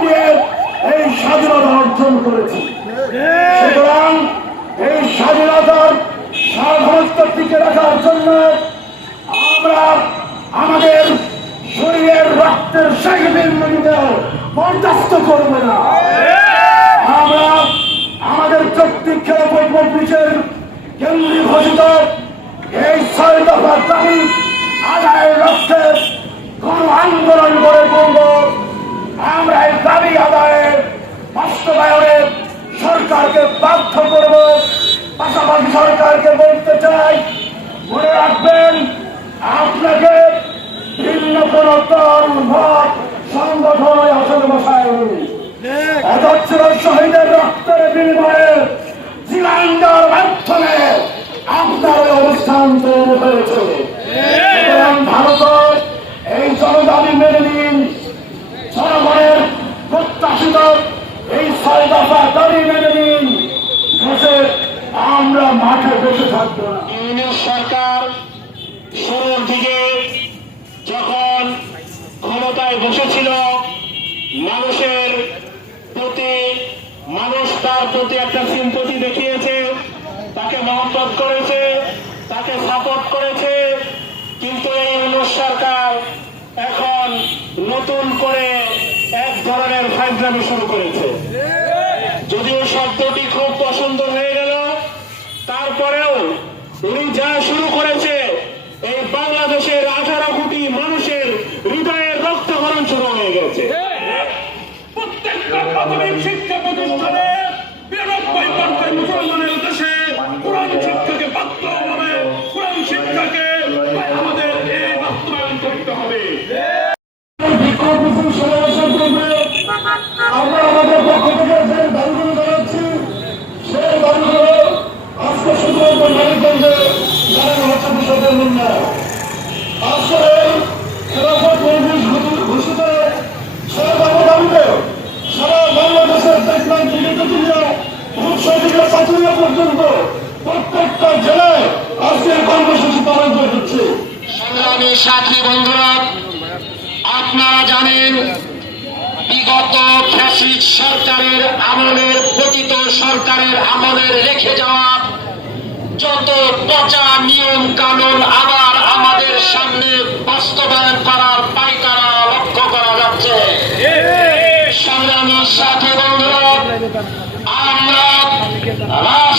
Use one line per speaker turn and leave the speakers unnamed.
আমাদের এই স্বাধীনতা অর্জন করেছি। সুতরাং এই স্বাধীনতার সার্বভৌমত্ব টিকে রাখার জন্য আমরা আমাদের শরীরের রক্তের সাইকেল বরদাস্ত করবে না। আমরা আমাদের খেলাফত মজলিসের কেন্দ্রীয় ঘোষিত এই ছয় দফা দাবি আদায়ের লক্ষ্যে কোন আন্দোলন করে তুলব। আমরা এই দাবি আদায়ের বাস্তবায়নে সরকারকে বাধ্য করব। পাশাপাশি সরকারকে বলতে চাই, মনে রাখবেন, আপনাকে
বসেছিল মানুষের প্রতি, মানুষ তার প্রতি একটা সিম্পতি দেখিয়েছে, তাকে মহব্বত করেছে, তাকে সাপোর্ট করেছে। কিন্তু এই মানুষ সরকার এখন নতুন করে এক ধরনের ফাইজলামি শুরু করেছে।
প্রাথমিক শিক্ষা প্রতিষ্ঠানে বিরানব্বই পার্সেন্ট মুসলমানের দেশে কোরআন শিক্ষাকে বাস্তবভাবে, কোরআন শিক্ষাকে আমাদের এই বাস্তবায়ন করতে হবে।
পাঁচুরিয়া পর্যন্ত প্রত্যেকটা জেলায় আজকে কর্মসূচি পালন করে হচ্ছে
সংগ্রামী সাথী বন্ধুরা, আপনারা জানেন বিগত ফ্যাসিস্ট সরকারের আমলের পতিত সরকারের আমলের রেখে যাওয়া যত পচা নিয়ম কানুন আবার আমাদের সামনে বাস্তবায়ন করার পাইকারা লক্ষ্য করা যাচ্ছে। সংগ্রামী সাথী বন্ধুরা Wow.